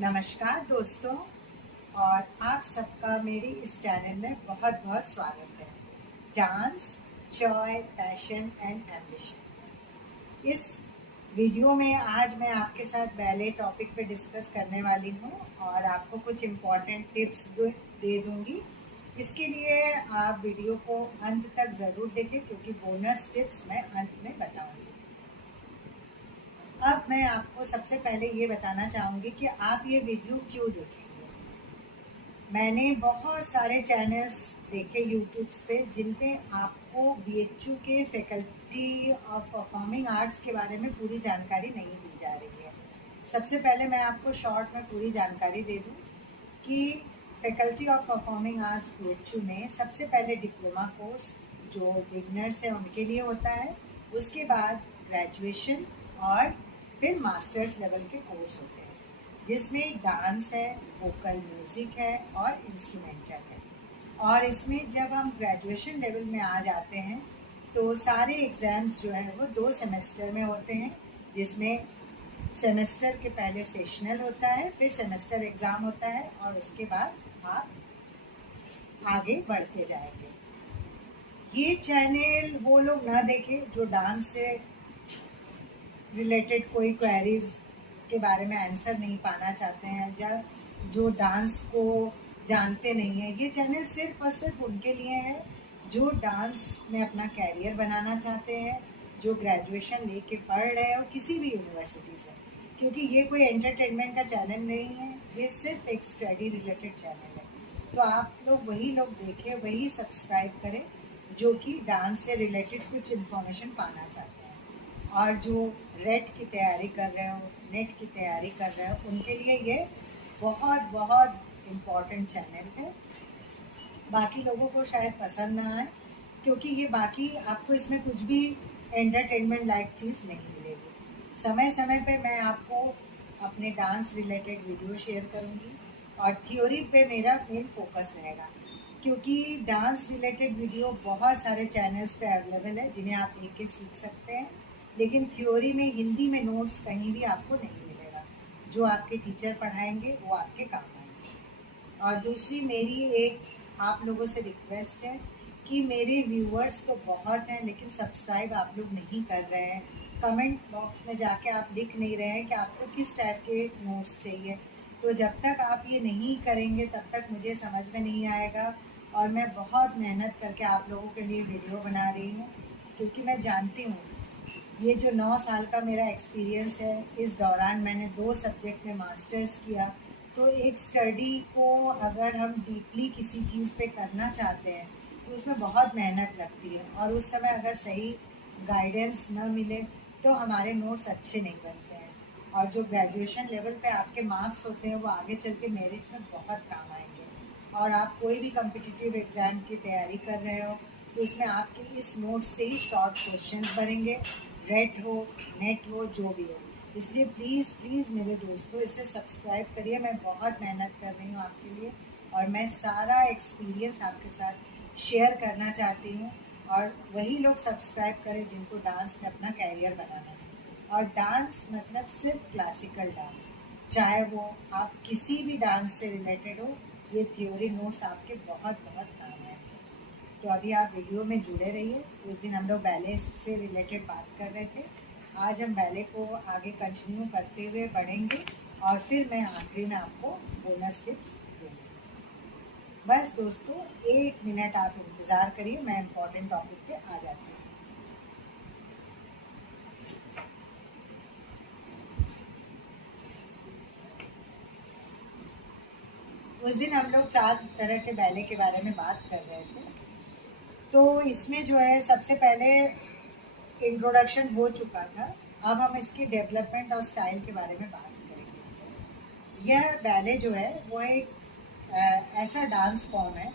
नमस्कार दोस्तों, और आप सबका मेरे इस चैनल में बहुत बहुत स्वागत है। Dance, Joy, passion and ambition. इस वीडियो में आज मैं आपके साथ बैले टॉपिक पे डिस्कस करने वाली हूँ और आपको कुछ इम्पॉर्टेंट टिप्स दे दूँगी। इसके लिए आप वीडियो को अंत तक ज़रूर देखें क्योंकि बोनस टिप्स मैं अंत में बताऊँगी। अब मैं आपको सबसे पहले ये बताना चाहूँगी कि आप ये वीडियो क्यों देखेंगे। मैंने बहुत सारे चैनल्स देखे यूट्यूब पे जिन पे आपको BHU के फैकल्टी ऑफ परफॉर्मिंग आर्ट्स के बारे में पूरी जानकारी नहीं दी जा रही है। सबसे पहले मैं आपको शॉर्ट में पूरी जानकारी दे दूँ कि faculty of performing arts BHU में सबसे पहले डिप्लोमा कोर्स जो बिगनर्स है उनके लिए होता है, उसके बाद ग्रेजुएशन और फिर मास्टर्स लेवल के कोर्स होते हैं जिसमें डांस है, वोकल म्यूज़िक है और इंस्ट्रूमेंटल है। और इसमें जब हम ग्रेजुएशन लेवल में आ जाते हैं तो सारे एग्ज़ाम्स जो हैं वो 2 सेमेस्टर में होते हैं, जिसमें सेमेस्टर के पहले सेशनल होता है, फिर सेमेस्टर एग्ज़ाम होता है और उसके बाद आप आगे बढ़ते जाएंगे। ये चैनल वो लोग ना देखें जो डांस से रिलेटेड कोई क्वेरीज के बारे में आंसर नहीं पाना चाहते हैं या जो डांस को जानते नहीं हैं। ये चैनल सिर्फ और सिर्फ उनके लिए है जो डांस में अपना कैरियर बनाना चाहते हैं, जो ग्रेजुएशन लेके पढ़ रहे हो किसी भी यूनिवर्सिटी से, क्योंकि ये कोई एंटरटेनमेंट का चैनल नहीं है, ये सिर्फ एक स्टडी रिलेटेड चैनल है। तो आप लोग वही लोग देखें, वही सब्सक्राइब करें जो कि डांस से रिलेटेड कुछ इन्फॉर्मेशन पाना चाहते हैं। और जो रेट की तैयारी कर रहे हो, नेट की तैयारी कर रहे हो, उनके लिए ये बहुत बहुत इम्पॉर्टेंट चैनल है। बाकी लोगों को शायद पसंद ना आए क्योंकि ये बाकी आपको इसमें कुछ भी एंटरटेनमेंट लाइक चीज़ नहीं मिलेगी। समय समय पे मैं आपको अपने डांस रिलेटेड वीडियो शेयर करूँगी और थ्योरी पे मेरा मेन फोकस रहेगा, क्योंकि डांस रिलेटेड वीडियो बहुत सारे चैनल्स पे अवेलेबल है जिन्हें आप देख के सीख सकते हैं, लेकिन थ्योरी में हिंदी में नोट्स कहीं भी आपको नहीं मिलेगा। जो आपके टीचर पढ़ाएंगे वो आपके काम आएंगे। और दूसरी मेरी एक आप लोगों से रिक्वेस्ट है कि मेरे व्यूअर्स तो बहुत हैं लेकिन सब्सक्राइब आप लोग नहीं कर रहे हैं। कमेंट बॉक्स में जाके आप लिख नहीं रहे हैं कि आपको किस टाइप के नोट्स चाहिए। तो जब तक आप ये नहीं करेंगे तब तक मुझे समझ में नहीं आएगा। और मैं बहुत मेहनत करके आप लोगों के लिए वीडियो बना रही हूँ क्योंकि मैं जानती हूँ ये जो 9 साल का मेरा एक्सपीरियंस है, इस दौरान मैंने 2 सब्जेक्ट में मास्टर्स किया। तो एक स्टडी को अगर हम डीपली किसी चीज़ पे करना चाहते हैं तो उसमें बहुत मेहनत लगती है और उस समय अगर सही गाइडेंस न मिले तो हमारे नोट्स अच्छे नहीं बनते हैं। और जो ग्रेजुएशन लेवल पे आपके मार्क्स होते हैं वो आगे चल के मेरिट में बहुत काम आएंगे। और आप कोई भी कम्पिटिटिव एग्ज़ाम की तैयारी कर रहे हो तो उसमें आपके इस नोट से ही शॉर्ट क्वेश्चंस बनेंगे, रेट हो, नेट हो, जो भी हो। इसलिए प्लीज़ प्लीज़ मेरे दोस्तों इसे सब्सक्राइब करिए। मैं बहुत मेहनत कर रही हूँ आपके लिए और मैं सारा एक्सपीरियंस आपके साथ शेयर करना चाहती हूँ। और वही लोग सब्सक्राइब करें जिनको डांस में अपना कैरियर बनाना है। और डांस मतलब सिर्फ क्लासिकल डांस, चाहे वो आप किसी भी डांस से रिलेटेड हो, ये थ्योरी नोट्स आपके बहुत बहुत काम आएंगे। तो अभी आप वीडियो में जुड़े रहिए। उस दिन हम लोग बैले से रिलेटेड बात कर रहे थे, आज हम बैले को आगे कंटिन्यू करते हुए बढ़ेंगे और फिर मैं आखिरी में आपको बोनस टिप्स दूँगी। बस दोस्तों 1 मिनट आप इंतज़ार करिए, मैं इम्पोर्टेंट टॉपिक पे आ जाती हूँ। उस दिन हम लोग 4 तरह के बैले के बारे में बात कर रहे थे। तो इसमें जो है सबसे पहले इंट्रोडक्शन हो चुका था, अब हम इसकी डेवलपमेंट और स्टाइल के बारे में बात करेंगे। यह बैले जो है वो एक ऐसा डांस फॉर्म है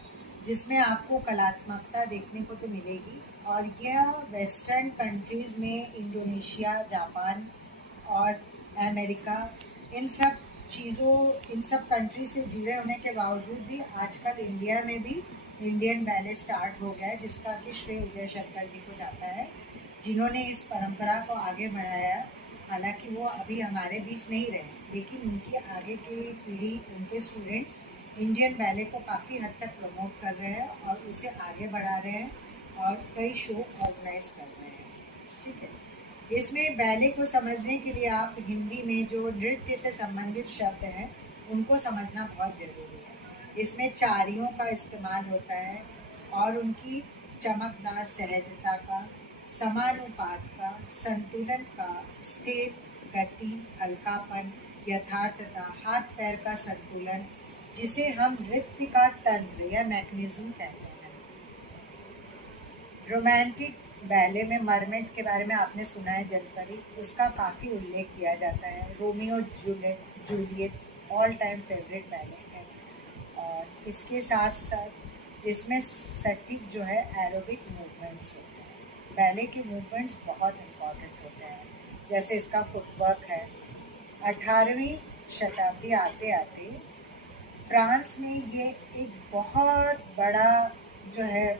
जिसमें आपको कलात्मकता देखने को तो मिलेगी। और यह वेस्टर्न कंट्रीज़ में इंडोनेशिया, जापान और अमेरिका, इन सब चीज़ों, इन सब कंट्री से जुड़े होने के बावजूद भी आजकल इंडिया में भी इंडियन बैले स्टार्ट हो गया है, जिसका कि श्रेय उदय शंकर जी को जाता है, जिन्होंने इस परंपरा को आगे बढ़ाया हालांकि वो अभी हमारे बीच नहीं रहे, लेकिन उनकी आगे की पीढ़ी, उनके स्टूडेंट्स इंडियन बैले को काफ़ी हद तक प्रमोट कर रहे हैं और उसे आगे बढ़ा रहे हैं और कई शो ऑर्गेनाइज कर रहे हैं। ठीक है, इसमें बैले को समझने के लिए आप हिंदी में जो नृत्य से संबंधित शब्द हैं उनको समझना बहुत ज़रूरी है। इसमें चारियों का इस्तेमाल होता है और उनकी चमकदार सहजता का, समानुपात का, संतुलन का, स्थिर गति, हल्कापन, यथार्थता, हाथ पैर का संतुलन, जिसे हम नृत्य का तंत्र या मैकेनिज्म कहते हैं। रोमांटिक बैले में मरमेड के बारे में आपने सुना है, जनपरी, उसका काफ़ी उल्लेख किया जाता है। Romeo Juliet all time favourite ballet है और इसके साथ साथ इसमें सटीक जो है एरोबिक मूवमेंट्स होते हैं। बैले के मूवमेंट्स बहुत इम्पॉर्टेंट होते हैं, जैसे इसका फुटवर्क है। 18वीं शताब्दी आते आते फ्रांस में ये एक बहुत बड़ा जो है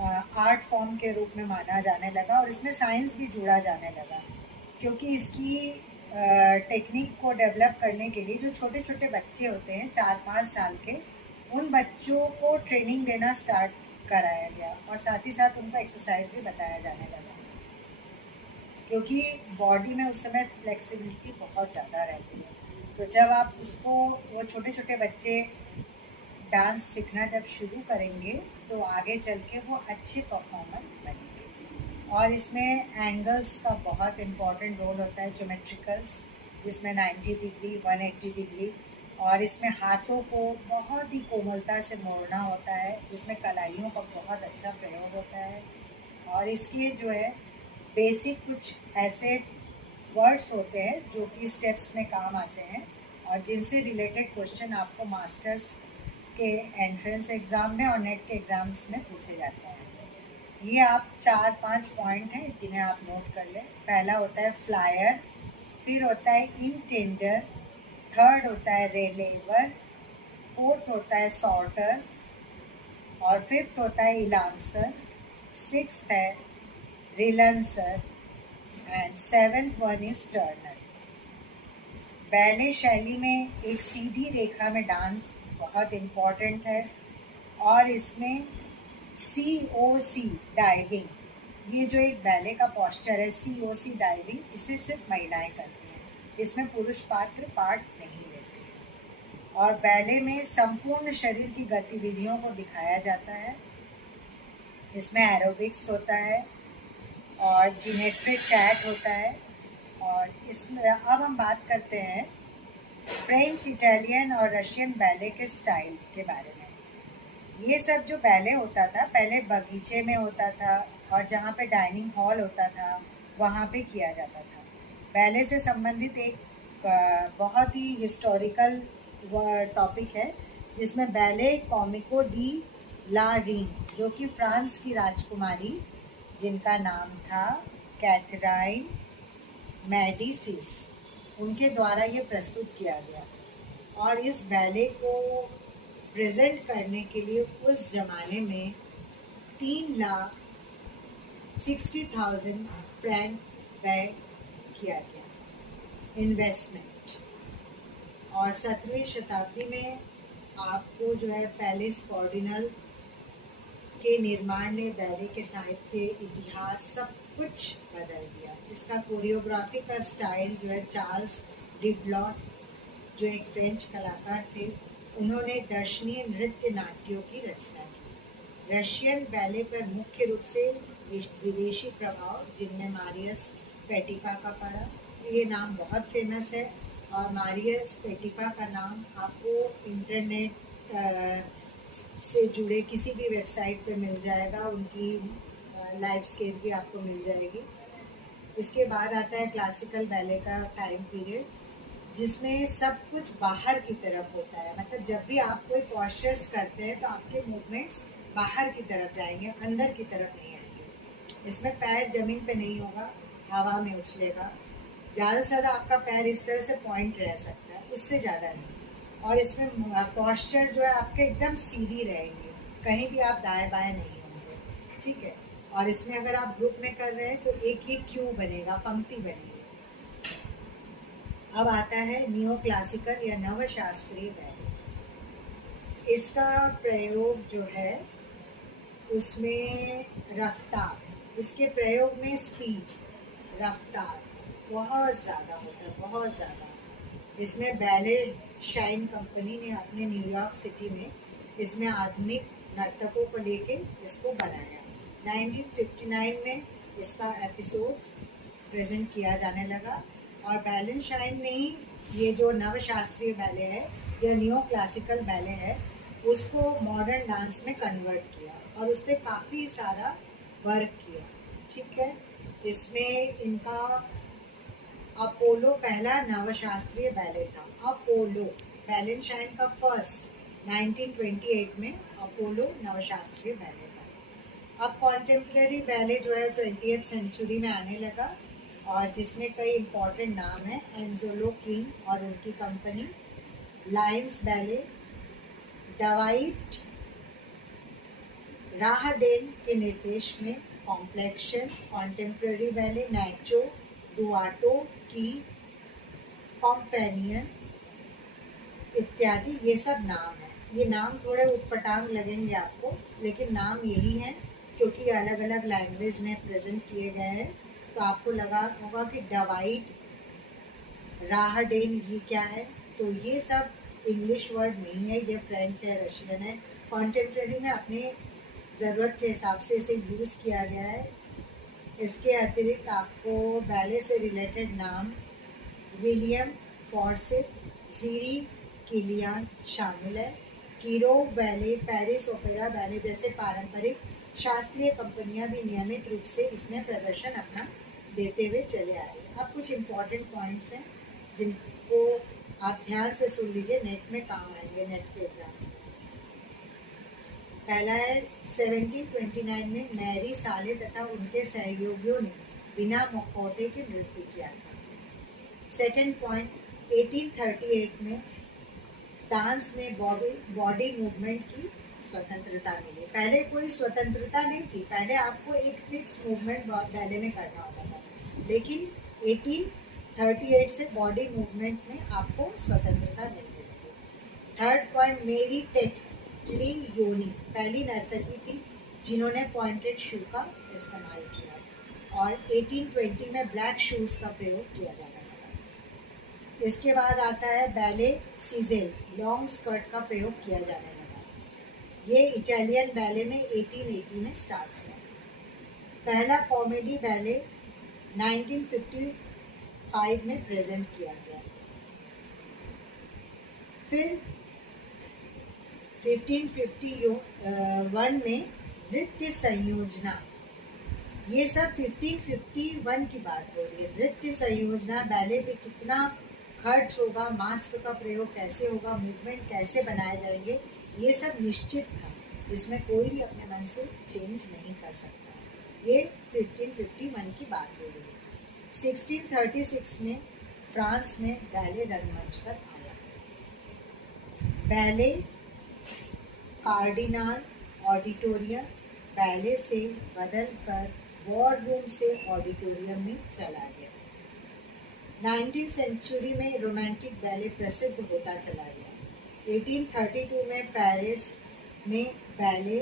आर्ट फॉर्म के रूप में माना जाने लगा और इसमें साइंस भी जुड़ा जाने लगा, क्योंकि इसकी टेक्निक को डेवलप करने के लिए जो छोटे छोटे बच्चे होते हैं 4-5 साल के, उन बच्चों को ट्रेनिंग देना स्टार्ट कराया गया और साथ ही साथ उनको एक्सरसाइज भी बताया जाने लगा, क्योंकि बॉडी में उस समय फ्लेक्सिबिलिटी बहुत ज़्यादा रहती है। तो जब आप उसको, वो छोटे छोटे बच्चे डांस सीखना जब शुरू करेंगे तो आगे चल के वो अच्छे परफॉर्मर बनेंगे। और इसमें एंगल्स का बहुत इम्पॉर्टेंट रोल होता है, ज्योमेट्रिकल्स, जिसमें 90 डिग्री, 180 डिग्री, और इसमें हाथों को बहुत ही कोमलता से मोड़ना होता है, जिसमें कलाइयों का बहुत अच्छा प्रयोग होता है। और इसके जो है बेसिक कुछ ऐसे वर्ड्स होते हैं जो कि स्टेप्स में काम आते हैं और जिनसे रिलेटेड क्वेश्चन आपको मास्टर्स के एंट्रेंस एग्ज़ाम में और नेट के एग्ज़ाम्स में पूछे जाते हैं। ये आप 4-5 पॉइंट हैं जिन्हें आप नोट कर लें। पहला होता है फ्लायर, फिर होता है इंटेंडर, थर्ड होता है रेलेवर, फोर्थ होता है सॉर्टर और फिफ्थ होता है इलांसर, सिक्स्थ है रिलेंसर and seventh one is turner. Ballet शैली में एक सीधी रेखा में डांस बहुत इम्पॉर्टेंट है और इसमें COC डाइविंग, ये जो एक बैले का पोस्चर है COC डाइविंग, इसे सिर्फ महिलाएं करती हैं, इसमें पुरुष पात्र पार्ट नहीं लेते। और बैले में संपूर्ण शरीर की गतिविधियों को दिखाया जाता है। इसमें एरोबिक्स होता है और जिनेट्रिक चैट होता है। और इसमें अब हम बात करते हैं फ्रेंच, इटालियन और रशियन बैले के स्टाइल के बारे में। ये सब जो बैले होता था पहले बगीचे में होता था और जहाँ पे डाइनिंग हॉल होता था वहाँ पे किया जाता था। बैले से संबंधित एक बहुत ही हिस्टोरिकल टॉपिक है, जिसमें बैले कॉमिको डी ला रीन, जो कि फ्रांस की राजकुमारी, जिनका नाम था कैथराइन मेडिसिस, उनके द्वारा ये प्रस्तुत किया गया। और इस बैले को प्रेजेंट करने के लिए उस ज़माने में 3,60,000 फ्रैंक व्यय किया गया इन्वेस्टमेंट। और 17वीं शताब्दी में आपको जो है पैलेस कॉर्डिनल के निर्माण ने बैले के साहित्य, इतिहास, सब कुछ बदल दिया। इसका कोरियोग्राफी का स्टाइल जो है चार्ल्स डिब्लॉट, जो एक फ्रेंच कलाकार थे, उन्होंने दर्शनीय नृत्य नाट्यों की रचना की। रशियन बैले पर मुख्य रूप से विदेशी प्रभाव, जिनमें मारियस पेटिपा का पड़ा, ये नाम बहुत फेमस है। और मारियस पेटिपा का नाम आपको इंटरनेट से जुड़े किसी भी वेबसाइट पे मिल जाएगा, उनकी लाइव स्केच भी आपको मिल जाएगी। इसके बाद आता है क्लासिकल बैले का टाइम पीरियड, जिसमें सब कुछ बाहर की तरफ होता है। मतलब जब भी आप कोई पॉस्चर्स करते हैं तो आपके मूवमेंट्स बाहर की तरफ जाएंगे, अंदर की तरफ नहीं आएंगे। इसमें पैर जमीन पे नहीं होगा, हवा में उछलेगा। ज़्यादा से ज़्यादा आपका पैर इस तरह से पॉइंट रह सकता है, उससे ज़्यादा नहीं। और इसमें पॉस्चर जो है आपके एकदम सीधी रहेंगे, कहीं भी आप दाएं बाएं नहीं होंगे, ठीक है। और इसमें अगर आप ग्रुप में कर रहे हैं तो एक ही क्यू बनेगा, पंक्ति बनेगी। अब आता है नियो क्लासिकल या नवशास्त्रीय बैले। इसका प्रयोग जो है उसमें रफ्तार, इसके प्रयोग में स्पीड, रफ्तार बहुत ज़्यादा होता है, बहुत ज़्यादा। जिसमें बैले शाइन कंपनी ने अपने न्यूयॉर्क सिटी में इसमें आधुनिक नर्तकों को लेके इसको बनाया। 1959 में इसका एपिसोड प्रेजेंट किया जाने लगा और बैले शाइन ने ही ये जो नवशास्त्रीय बैले है या न्यो क्लासिकल बैले है उसको मॉडर्न डांस में कन्वर्ट किया और उस पर काफ़ी सारा वर्क किया। ठीक है, इसमें इनका अपोलो पहला नवशास्त्रीय बैले था। अपोलो बैले शाइन का फर्स्ट 1928 में अपोलो नवशास्त्रीय बैले था। अब कॉन्टेम्प्रेरी बैले जो है 20th सेंचुरी में आने लगा और जिसमें कई इम्पोर्टेंट नाम है, एंजोलो किंग और उनकी कंपनी, लायंस बैले, डवाइट राहडेन के निर्देश में कॉम्प्लेक्शन, कॉन्टेम्प्रेरी बैले, नैचो डुआटो की कॉम्पेनियन इत्यादि, ये सब नाम है। ये नाम थोड़े उटपटांग लगेंगे आपको, लेकिन नाम यही है क्योंकि अलग अलग लैंग्वेज में प्रेजेंट किए गए हैं। तो आपको लगा होगा कि डवाइट राहडेन ये क्या है, तो ये सब इंग्लिश वर्ड नहीं है, ये फ्रेंच है, रशियन है। कॉन्टेम्प्रेरी में अपने ज़रूरत के हिसाब से इसे यूज़ किया गया है। इसके अतिरिक्त आपको बैले से रिलेटेड नाम विलियम फॉर्सिथ, जीरी किलियान शामिल है। कीरो बैले, पेरिस ओपेरा बैले जैसे पारंपरिक शास्त्रीय कंपनियां भी नियमित रूप से इसमें प्रदर्शन अपना देते हुए चले आ रही हैं। अब कुछ इम्पोर्टेंट पॉइंट्स हैं जिनको आप ध्यान से सुन लीजिए, नेट में काम आएंगे, नेट के एग्जाम्स में। पहला है 1729 में मैरी साले तथा उनके सहयोगियों ने बिना मुखौटे के नृत्य किया था। सेकेंड पॉइंट, 1838 में डांस में बॉडी मूवमेंट की स्वतंत्रता मिली। पहले कोई स्वतंत्रता नहीं थी, पहले आपको एक फिक्स मूवमेंट बैले में करना होता था, लेकिन 1838 से बॉडी मूवमेंट में आपको स्वतंत्रता मिल गई। थर्ड पॉइंट, मेरी टेटली योनी पहली नर्तकी थी जिन्होंने पॉइंटेड शू का इस्तेमाल किया और 1820 में ब्लैक शूज का प्रयोग किया जाता है। इसके बाद आता है बैले सीजेल, लॉन्ग स्कर्ट का प्रयोग किया जाने लगा। ये इटालियन बैले में 1880 में स्टार्ट हुआ। पहला कॉमेडी बैले 1955 में प्रेजेंट किया गया। फिर 1551 में नृत्य संयोजना, ये सब 1551 की बात हो रही है। नृत्य संयोजना बैले पे कितना खर्च होगा, मास्क का प्रयोग कैसे होगा, मूवमेंट कैसे बनाए जाएंगे, ये सब निश्चित था। इसमें कोई भी अपने मन से चेंज नहीं कर सकता। ये 1551 की बात हो रही है। 1636 में फ्रांस में बैले रंगमंच पर आया। बैले कार्डिनाल ऑडिटोरियम बैले से बदलकर वॉर रूम से ऑडिटोरियम में चला गया। 19th सेंचुरी में रोमांटिक बैले प्रसिद्ध होता चला गया। 1832 में पेरिस में बैले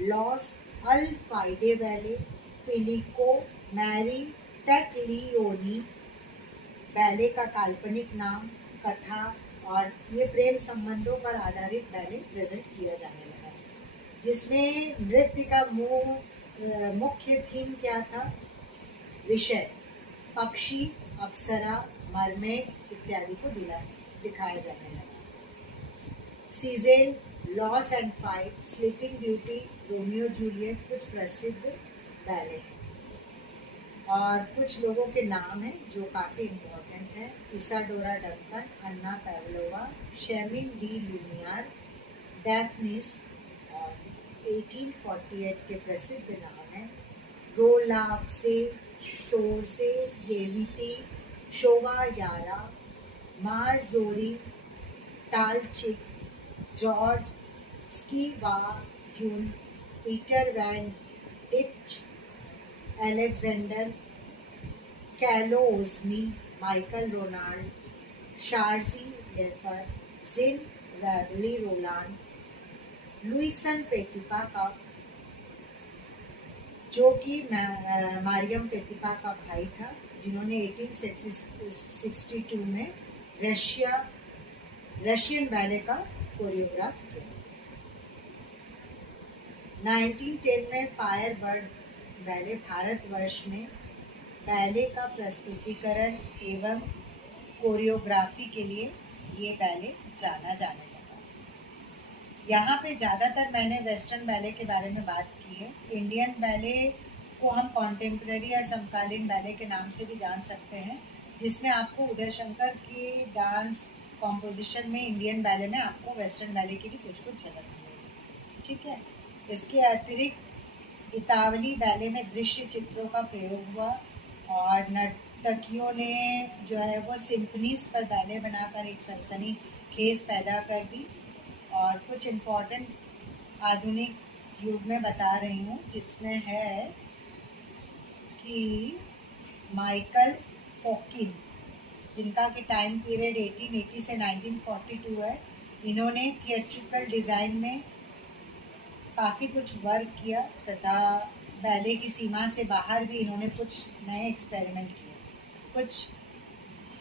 लॉस अल्फाइडे बैले, फिलिको मैरी टेक्लियोनी बैले का काल्पनिक नाम, कथा और ये प्रेम संबंधों पर आधारित बैले प्रेजेंट किया जाने लगा, जिसमें नृत्य का मुख्य थीम क्या था, विषय पक्षी, अप्सरा, मरमेड इत्यादि को दिखाया जाने लगा। सीजेल, लॉस एंड फाइट, स्लीपिंग ब्यूटी, रोमियो जूलियट कुछ प्रसिद्ध बैले हैं। और कुछ लोगों के नाम हैं जो काफ़ी इम्पोर्टेंट हैं, इसाडोरा डंकन, अन्ना पेवलोवा, शेमिन डी लुमियार, डेफनिस, और 1848 के प्रसिद्ध नाम हैं रोलाप्से, शोर से, येविती, शोवा यारा, मारजोरी, टालचिक, जॉर्ज स्कीवा यून, पीटर वैन डिच, एलेक्जेंडर कैलोजमी, Michael Ronald, Serge Lifar, Jean वेवली रोलान, लुइसन पेटिपा का, जो कि मारियम पेटिपा का भाई था, जिन्होंने 1862 में रशियन बैले का कोरियोग्राफ किया। 1910 में फायरबर्ड बैले भारतवर्ष में बैले का प्रस्तुतिकरण एवं कोरियोग्राफी के लिए ये बैले जाना जाने लगा। यहाँ पे ज़्यादातर मैंने वेस्टर्न बैले के बारे में बात की है। इंडियन बैले को हम कॉन्टेम्प्रेरी या समकालीन बैले के नाम से भी जान सकते हैं, जिसमें आपको उदय शंकर की डांस कॉम्पोजिशन में इंडियन बैले में आपको वेस्टर्न बैले की भी कुछ झलक मिलेगी। ठीक है। इसके अतिरिक्त इतावली बैले में दृश्य चित्रों का प्रयोग हुआ और नर्तकियों ने जो है वो सिम्फनीज पर बैले बनाकर एक सनसनी खेज पैदा कर दी। और कुछ इम्पोर्टेंट आधुनिक युग में बता रही हूँ, जिसमें है कि माइकल फोकिन, जिनका कि टाइम पीरियड 1880 से 1942 है, इन्होंने थिएट्रिकल डिज़ाइन में काफ़ी कुछ वर्क किया तथा बैले की सीमा से बाहर भी इन्होंने कुछ नए एक्सपेरिमेंट किए। कुछ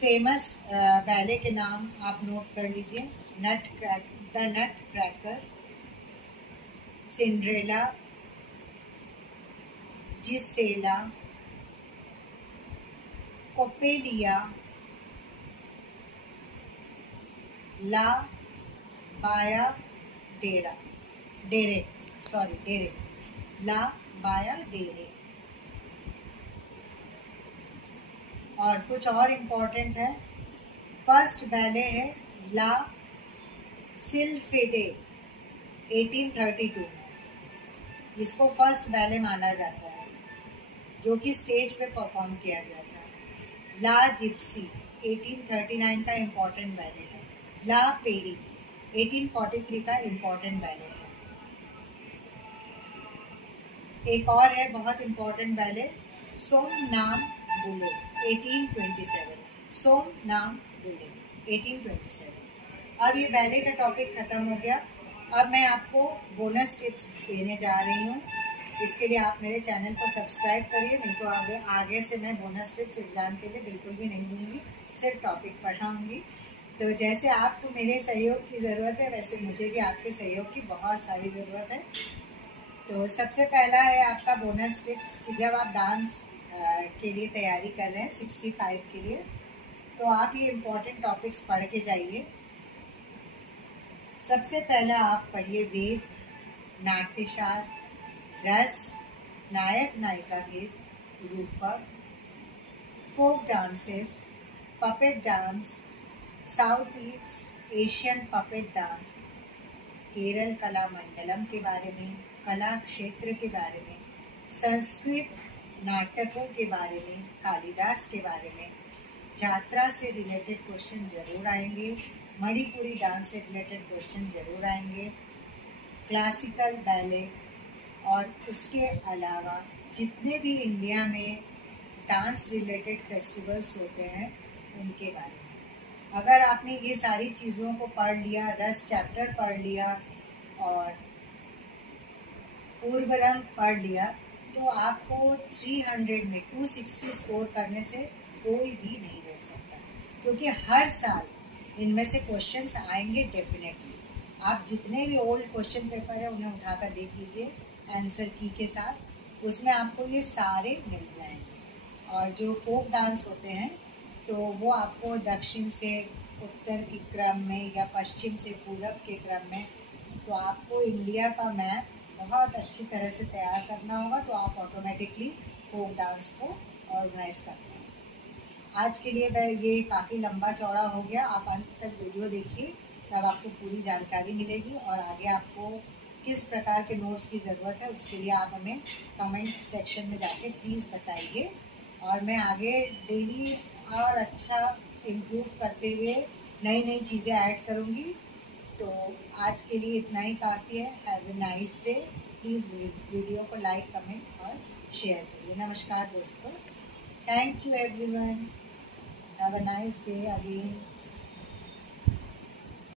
फेमस बैले के नाम आप नोट कर लीजिए: द नट क्रैकर, सिंड्रेला, जिसेला, कोपेलिया, ला बाया डेरे, ला बाया डेरे। और कुछ और इम्पोर्टेंट है। फर्स्ट बैले है ला सिल्फेडे 1832 में, जिसको फर्स्ट बैले माना जाता है, जो कि स्टेज पे परफॉर्म किया गया था। ला जिप्सी 1839 का इम्पोर्टेंट बैले है। ला पेरी 1843 का इम्पोर्टेंट बैले है। एक और है बहुत इम्पोर्टेंट बैले, सोम नाम बुले 1827। सोम नाम बुले 1827। अब ये बैले का टॉपिक ख़त्म हो गया। अब मैं आपको बोनस टिप्स देने जा रही हूँ। इसके लिए आप मेरे चैनल को सब्सक्राइब करिए, नहीं तो आगे से मैं बोनस टिप्स एग्ज़ाम के लिए बिल्कुल भी नहीं दूँगी, सिर्फ टॉपिक पढ़ाऊँगी। तो जैसे आपको मेरे सहयोग की ज़रूरत है, वैसे मुझे भी आपके सहयोग की बहुत सारी ज़रूरत है। तो सबसे पहला है आपका बोनस टिप्स कि जब आप डांस के लिए तैयारी कर रहे हैं 65 के लिए, तो आप ये इम्पोर्टेंट टॉपिक्स पढ़ के जाइए। सबसे पहला आप पढ़िए वेद, नाट्यशास्त्र, रस, नायक नायिका गीत, रूपक, folk dances, puppet dance, South East Asian puppet dance, Kerala Kalamandalam के बारे में, कला क्षेत्र के बारे में, संस्कृत नाटकों के बारे में, कालिदास के बारे में, यात्रा से रिलेटेड क्वेश्चन जरूर आएंगे, मणिपुरी डांस से रिलेटेड क्वेश्चन जरूर आएंगे, क्लासिकल बैले, और उसके अलावा जितने भी इंडिया में डांस रिलेटेड फेस्टिवल्स होते हैं उनके बारे में। अगर आपने ये सारी चीज़ों को पढ़ लिया, रस चैप्टर पढ़ लिया और पूर्व रंग पढ़ लिया, तो आपको 300 में 260 स्कोर करने से कोई भी नहीं रोक सकता, क्योंकि हर साल इनमें से क्वेश्चंस आएंगे डेफिनेटली। आप जितने भी ओल्ड क्वेश्चन पेपर है उन्हें उठाकर देख लीजिए आंसर की के साथ, उसमें आपको ये सारे मिल जाएंगे। और जो फोक डांस होते हैं तो वो आपको दक्षिण से उत्तर के क्रम में या पश्चिम से पूरब के क्रम में, तो आपको इंडिया का मैप बहुत अच्छी तरह से तैयार करना होगा, तो आप ऑटोमेटिकली फोक डांस को ऑर्गेनाइज करते हैं। आज के लिए मैं ये काफ़ी लंबा चौड़ा हो गया, आप अंत तक वीडियो देखिए, तब आपको पूरी जानकारी मिलेगी। और आगे आपको किस प्रकार के नोट्स की ज़रूरत है उसके लिए आप हमें कमेंट सेक्शन में जाके प्लीज़ बताइए, और मैं आगे डेली और अच्छा इम्प्रूव करते हुए नई नई चीज़ें ऐड करूँगी। तो आज के लिए इतना ही काफ़ी है। Have a nice day. Please video को लाइक, कमेंट और शेयर करिए। नमस्कार दोस्तों। Thank you everyone. Have a nice day again.